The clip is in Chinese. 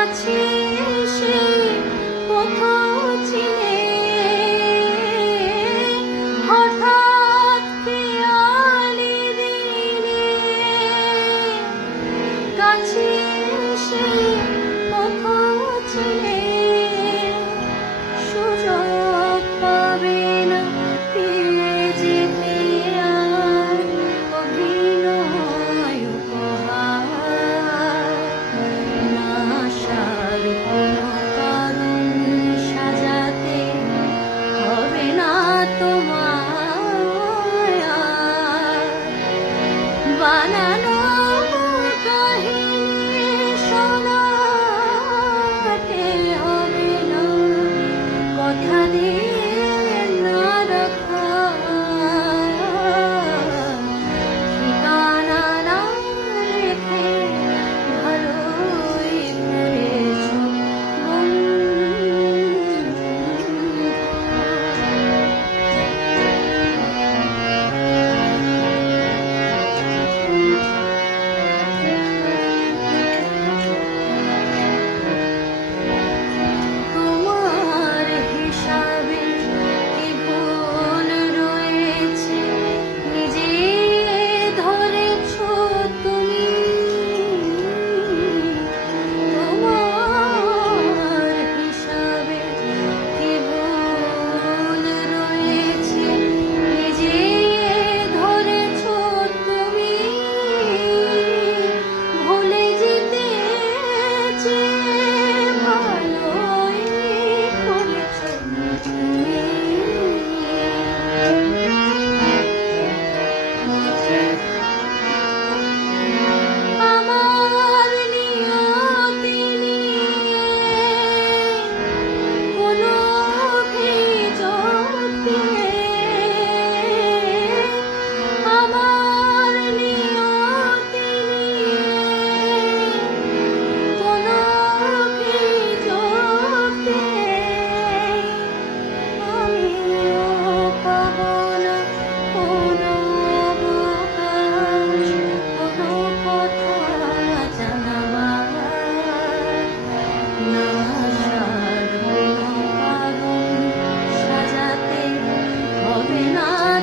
我听。